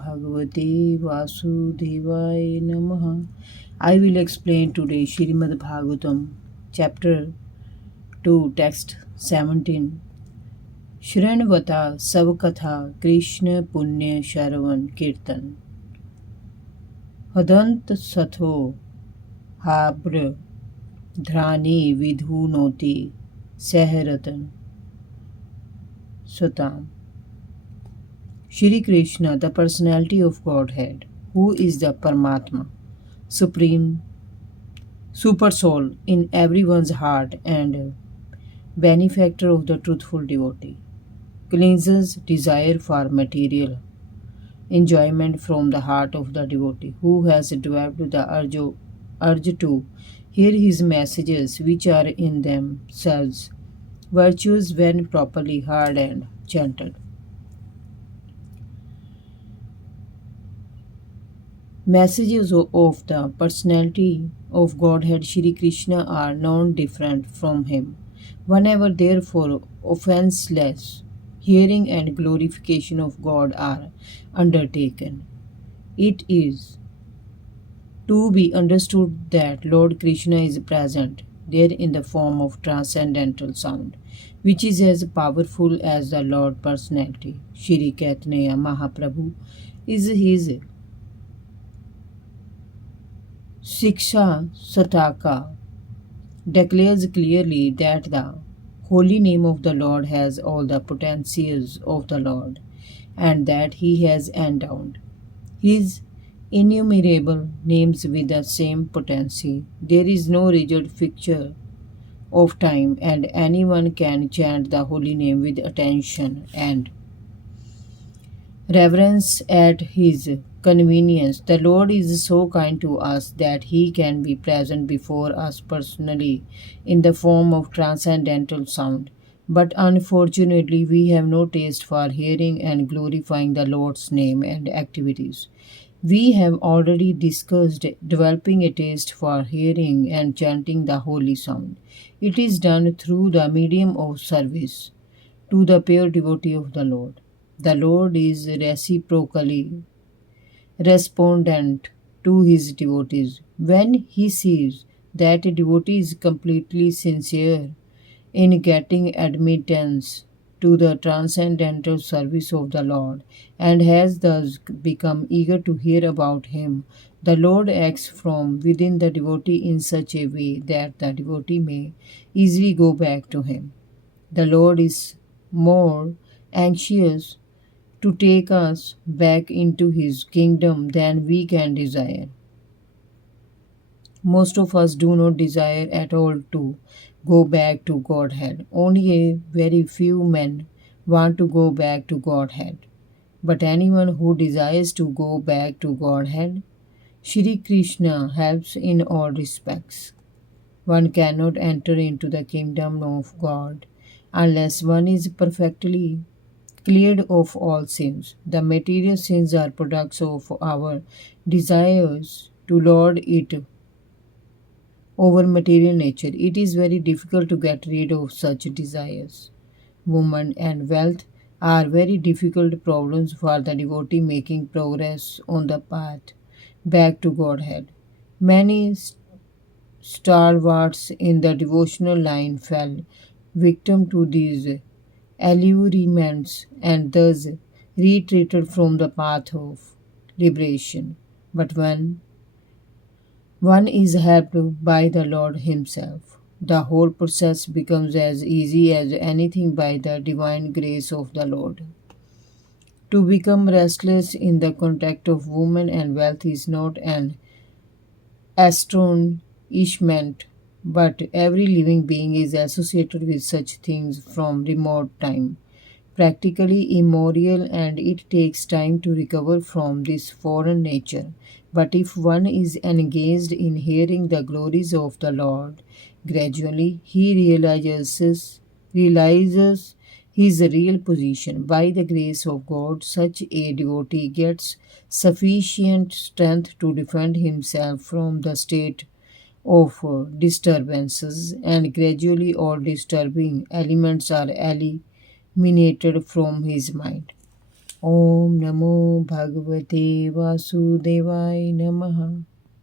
Bhagavate Vasudevaya Namaha. I will explain today Shrimad Bhagavatam, chapter 2, text 17. Shranvata Savkatha Krishna Punya Sharavan Kirtan Hadant Satho Habra Dhrani Vidhu Noti Saharatan Sutam. Shri Krishna, the personality of Godhead, who is the Paramatma, supreme super soul in everyone's heart and benefactor of the truthful devotee, cleanses desire for material enjoyment from the heart of the devotee who has developed the urge to hear his messages, which are in themselves virtues when properly heard and chanted. Messages of the personality of Godhead Shri Krishna are non different from him. Whenever, therefore, offenseless hearing and glorification of God are undertaken, it is to be understood that Lord Krishna is present there in the form of transcendental sound, which is as powerful as the Lord personality. Shri Chaitanya Mahaprabhu is his Shiksha Sataka declares clearly that the holy name of the Lord has all the potencies of the Lord, and that he has endowed his innumerable names with the same potency. There is no rigid fixture of time, and anyone can chant the holy name with attention and reverence at his convenience. The Lord is so kind to us that he can be present before us personally in the form of transcendental sound. But unfortunately, we have no taste for hearing and glorifying the Lord's name and activities. We have already discussed developing a taste for hearing and chanting the holy sound. It is done through the medium of service to the pure devotee of the Lord. The Lord is reciprocally respondent to his devotees. When he sees that a devotee is completely sincere in getting admittance to the transcendental service of the Lord and has thus become eager to hear about him, the Lord acts from within the devotee in such a way that the devotee may easily go back to him. The Lord is more anxious to take us back into his kingdom than we can desire. Most of us do not desire at all to go back to Godhead. Only a very few men want to go back to Godhead. But anyone who desires to go back to Godhead, Shri Krishna helps in all respects. One cannot enter into the kingdom of God unless one is perfectly cleared of all sins. The material sins are products of our desires to lord it over material nature. It is very difficult to get rid of such desires. Woman and wealth are very difficult problems for the devotee making progress on the path back to Godhead. Many stalwarts in the devotional line fell victim to these allurements and thus retreated from the path of liberation. But when one is helped by the Lord Himself, the whole process becomes as easy as anything by the divine grace of the Lord. To become restless in the contact of woman and wealth is not an astonishment, but every living being is associated with such things from remote time, practically immoral, and it takes time to recover from this foreign nature. But if one is engaged in hearing the glories of the Lord, gradually he realizes his real position. By the grace of God, such a devotee gets sufficient strength to defend himself from the state of disturbances, and gradually all disturbing elements are eliminated from his mind. Om Namo Bhagavate Vasudevaya Namaha.